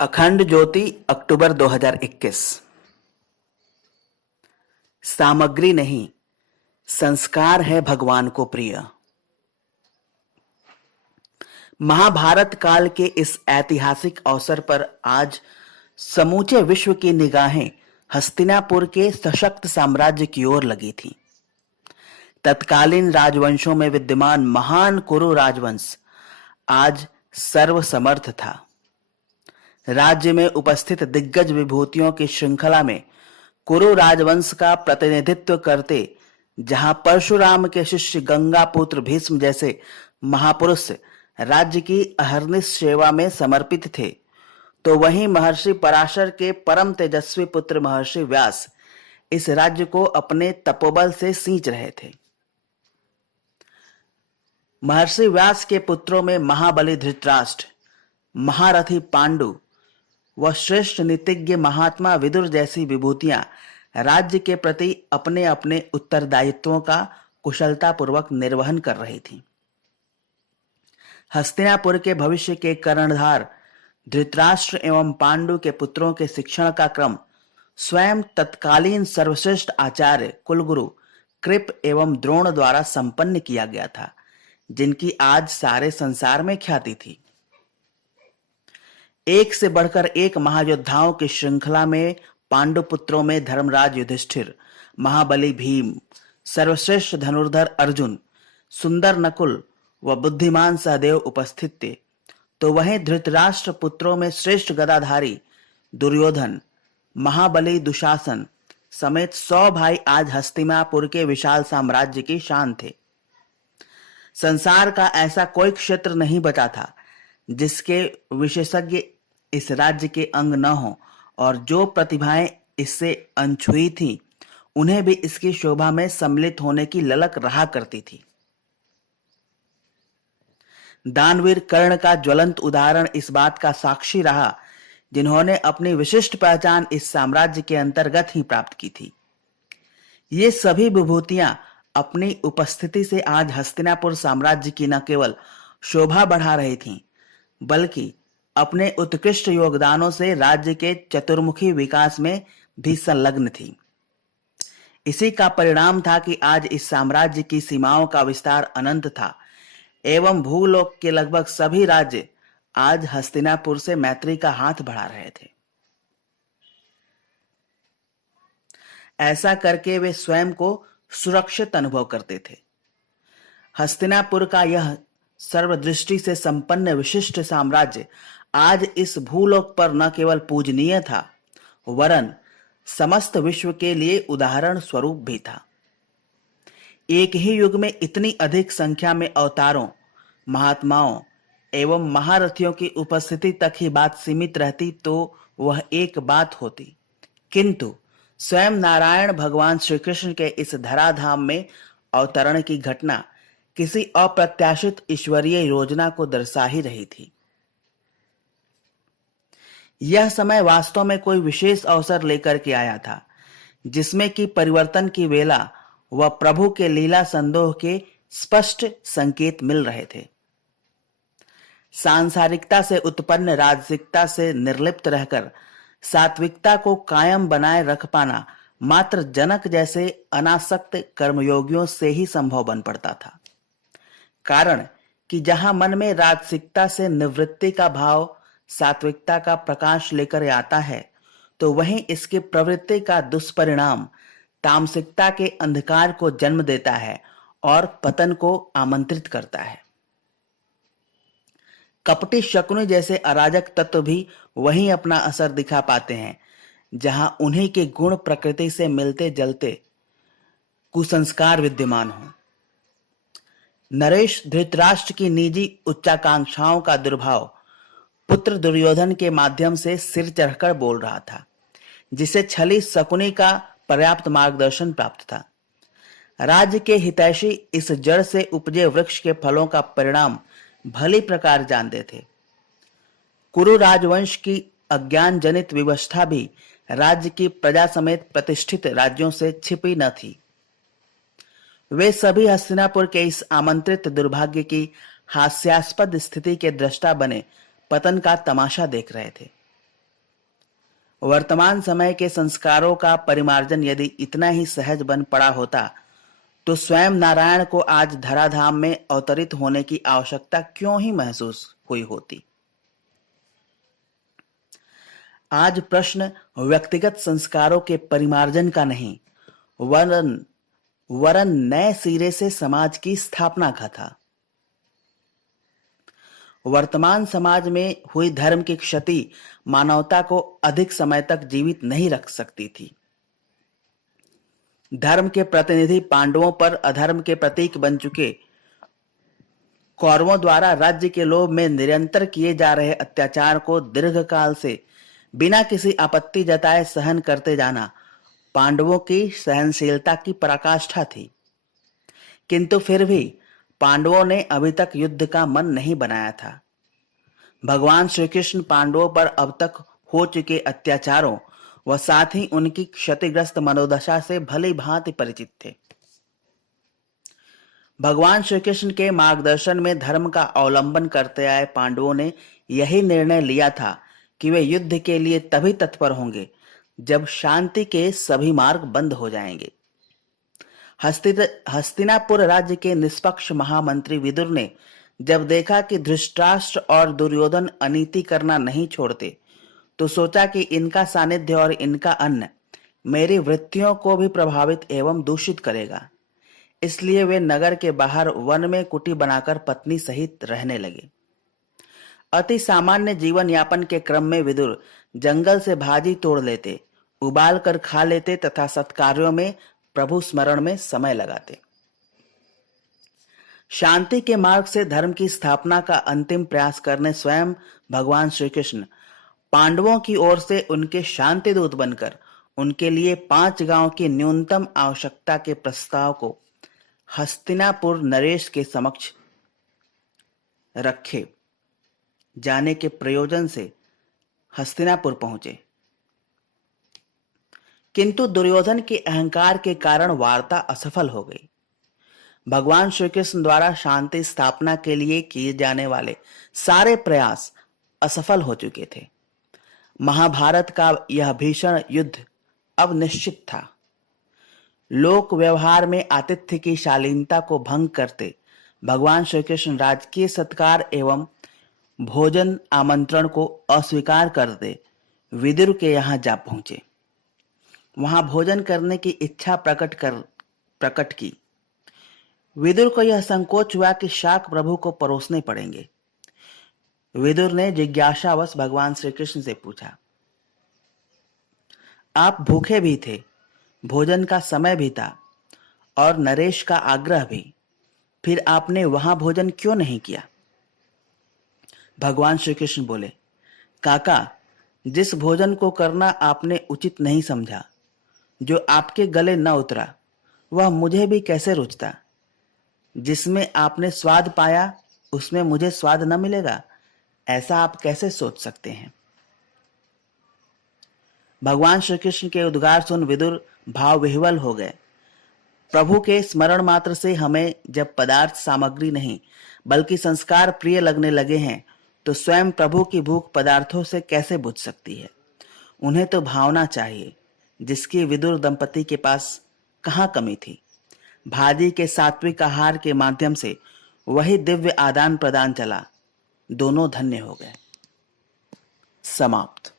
अखंड ज्योति अक्टूबर 2021। सामग्री नहीं, संस्कार है भगवान को प्रिय। महाभारत काल के इस ऐतिहासिक अवसर पर आज समूचे विश्व की निगाहें हस्तिनापुर के सशक्त साम्राज्य की ओर लगी थी। तत्कालीन राजवंशों में विद्यमान महान कुरु राजवंश आज सर्वसमर्थ था। राज्य में उपस्थित दिग्गज विभूतियों की श्रृंखला में कुरु राजवंश का प्रतिनिधित्व करते जहां परशुराम के शिष्य गंगापुत्र भीष्म जैसे महापुरुष राज्य की अहर्निश सेवा में समर्पित थे, तो वहीं महर्षि पराशर के परम तेजस्वी पुत्र महर्षि व्यास इस राज्य को अपने तपोबल से सींच रहे थे। महर्षि व्यास के पुत्रों में महाबली धृतराष्ट्र, महारथी पांडु व श्रेष्ठ नीतिज्ञ महात्मा विदुर जैसी विभूतियां राज्य के प्रति अपने अपने उत्तरदायित्वों का कुशलतापूर्वक निर्वहन कर रही थीं। हस्तिनापुर के भविष्य के कर्णधार धृतराष्ट्र एवं पांडु के पुत्रों के शिक्षण का क्रम स्वयं तत्कालीन सर्वश्रेष्ठ आचार्य कुलगुरु कृप एवं द्रोण द्वारा संपन्न किया गया था, जिनकी आज सारे संसार में ख्याति थी। एक से बढ़कर एक महायोद्धाओं की श्रृंखला में पांडु पुत्रों में धर्मराज युधिष्ठिर, महाबली भीम, सर्वश्रेष्ठ धनुर्धर अर्जुन, सुंदर नकुल व बुद्धिमान सहदेव उपस्थित थे, तो वहीं धृतराष्ट्र पुत्रों में श्रेष्ठ गदाधारी दुर्योधन, महाबली दुशासन समेत 100 भाई आज हस्तिनापुर के विशाल साम्राज्य की शान थे। संसार का ऐसा कोई क्षेत्र नहीं बचा था जिसके विशेषज्ञ इस राज्य के अंग न हो, और जो प्रतिभाएं इससे अनछुई थीं, उन्हें भी इसकी शोभा में सम्मिलित होने की ललक रहा करती थी। दानवीर कर्ण का ज्वलंत उदाहरण इस बात का साक्षी रहा, जिन्होंने अपनी विशिष्ट पहचान इस साम्राज्य के अंतर्गत ही प्राप्त की थी। ये सभी विभूतियां अपनी उपस्थिति से आज हस्तिनापुर साम्राज्य की न केवल शोभा बढ़ा रही थीं, बल्कि अपने उत्कृष्ट योगदानों से राज्य के चतुर्मुखी विकास में भी संलग्न थी। इसी का परिणाम था कि आज इस साम्राज्य की सीमाओं का विस्तार अनंत था एवं भूलोक के लगभग सभी राज्य आज हस्तिनापुर से मैत्री का हाथ बढ़ा रहे थे। ऐसा करके वे स्वयं को सुरक्षित अनुभव करते थे। हस्तिनापुर का यह सर्वदृष्टि से संपन्न विशिष्ट साम्राज्य आज इस भूलोक पर न केवल पूजनीय था, वरन समस्त विश्व के लिए उदाहरण स्वरूप भी था। एक ही युग में इतनी अधिक संख्या में अवतारों, महात्माओं एवं महारथियों की उपस्थिति तक ही बात सीमित रहती तो वह एक बात होती, किंतु स्वयं नारायण भगवान श्री कृष्ण के इस धराधाम में अवतरण की घटना किसी अप्रत्याशित ईश्वरीय योजना को दर्शा ही रही थी। यह समय वास्तव में कोई विशेष अवसर लेकर के आया था, जिसमें कि परिवर्तन की वेला व प्रभु के लीला संदोह के स्पष्ट संकेत मिल रहे थे। सांसारिकता से उत्पन्न राजसिकता से निर्लिप्त रहकर सात्विकता को कायम बनाए रख पाना मात्र जनक जैसे अनासक्त कर्मयोगियों से ही संभव बन पड़ता था। कारण कि जहां मन में राजसिकता से निवृत्ति का भाव सात्विकता का प्रकाश लेकर आता है, तो वहीं इसकी प्रवृत्ति का दुष्परिणाम तामसिकता के अंधकार को जन्म देता है और पतन को आमंत्रित करता है। कपटी शकुनी जैसे अराजक तत्व भी वहीं अपना असर दिखा पाते हैं, जहां उन्हीं के गुण प्रकृति से मिलते जलते कुसंस्कार विद्यमान हो। नरेश धृतराष्ट्र की निजी उच्चाकांक्षाओं का दुर्भाव पुत्र दुर्योधन के माध्यम से सिर चढ़कर बोल रहा था, जिसे छली शकुनी का पर्याप्त मार्गदर्शन प्राप्त था। राज्य के हितैषी इस जड़ से उपजे वृक्ष के फलों का परिणाम भली प्रकार जानते थे। कुरु राजवंश की अज्ञान जनित विवशता भी राज्य की प्रजा समेत प्रतिष्ठित राज्यों से छिपी न थी। वे सभी हस्तिनापुर के इस आमंत्रित दुर्भाग्य की हास्यास्पद स्थिति के दृष्टा बने पतन का तमाशा देख रहे थे। वर्तमान समय के संस्कारों का परिमार्जन यदि इतना ही सहज बन पड़ा होता तो स्वयं नारायण को आज धराधाम में अवतरित होने की आवश्यकता क्यों ही महसूस हुई होती। आज प्रश्न व्यक्तिगत संस्कारों के परिमार्जन का नहीं, वरन नए सिरे से समाज की स्थापना का था। वर्तमान समाज में हुई धर्म की क्षति मानवता को अधिक समय तक जीवित नहीं रख सकती थी। धर्म के प्रतिनिधि पांडवों पर अधर्म के प्रतीक बन चुके कौरवों द्वारा राज्य के लोभ में निरंतर किए जा रहे अत्याचार को दीर्घकाल से बिना किसी आपत्ति जताए सहन करते जाना पांडवों की सहनशीलता की पराकाष्ठा थी। किंतु फिर भी पांडवों ने अभी तक युद्ध का मन नहीं बनाया था। भगवान श्री कृष्ण पांडवों पर अब तक हो चुके अत्याचारों व साथ ही उनकी क्षतिग्रस्त मनोदशा से भली भांति परिचित थे। भगवान श्री कृष्ण के मार्गदर्शन में धर्म का अवलंबन करते आए पांडवों ने यही निर्णय लिया था कि वे युद्ध के लिए तभी तत्पर होंगे जब शांति के सभी मार्ग बंद हो जाएंगे। हस्तिनापुर राज्य के निष्पक्ष महामंत्री विदुर ने जब देखा कि धृतराष्ट्र और दुर्योधन अनीति करना नहीं छोड़ते तो सोचा कि इनका सानिध्य और इनका अन्न मेरी वृत्तियों को भी प्रभावित एवं दूषित करेगा। इसलिए वे नगर के बाहर वन में कुटी बनाकर पत्नी सहित रहने लगे। अति सामान्य जीवन यापन के क्रम में विदुर जंगल से भाजी तोड़ लेते, उबाल कर खा लेते तथा सत्कार्यों में प्रभु स्मरण में समय लगाते। शांति के मार्ग से धर्म की स्थापना का अंतिम प्रयास करने स्वयं भगवान श्री कृष्ण पांडवों की ओर से उनके शांति दूत बनकर उनके लिए 5 गांव की न्यूनतम आवश्यकता के प्रस्ताव को हस्तिनापुर नरेश के समक्ष रखे जाने के प्रयोजन से हस्तिनापुर पहुंचे। किंतु दुर्योधन के अहंकार के कारण वार्ता असफल हो गई। भगवान श्री कृष्ण द्वारा शांति स्थापना के लिए किए जाने वाले सारे प्रयास असफल हो चुके थे। महाभारत का यह भीषण युद्ध अब निश्चित था। लोक व्यवहार में आतिथ्य की शालीनता को भंग करते भगवान श्री कृष्ण राजकीय सत्कार एवं भोजन आमंत्रण को अस्वीकार करते विदुर के यहां जा पहुंचे। वहां भोजन करने की इच्छा प्रकट की। विदुर को यह संकोच हुआ कि शाक प्रभु को परोसने पड़ेंगे। विदुर ने जिज्ञासावश भगवान श्री कृष्ण से पूछा, आप भूखे भी थे, भोजन का समय भी था और नरेश का आग्रह भी, फिर आपने वहां भोजन क्यों नहीं किया? भगवान श्री कृष्ण बोले, काका, जिस भोजन को करना आपने उचित नहीं समझा, जो आपके गले न उतरा, वह मुझे भी कैसे रुचता? जिसमें आपने स्वाद पाया उसमें मुझे स्वाद न मिलेगा, ऐसा आप कैसे सोच सकते हैं? भगवान श्री कृष्ण के उद्गार सुन विदुर भाव विह्वल हो गए। प्रभु के स्मरण मात्र से हमें जब पदार्थ सामग्री नहीं बल्कि संस्कार प्रिय लगने लगे हैं तो स्वयं प्रभु की भूख पदार्थों से कैसे बुझ सकती है? उन्हें तो भावना चाहिए, जिसकी विदुर दंपति के पास कहां कमी थी। भाजी के सात्विक आहार के माध्यम से वही दिव्य आदान प्रदान चला। दोनों धन्य हो गए। समाप्त।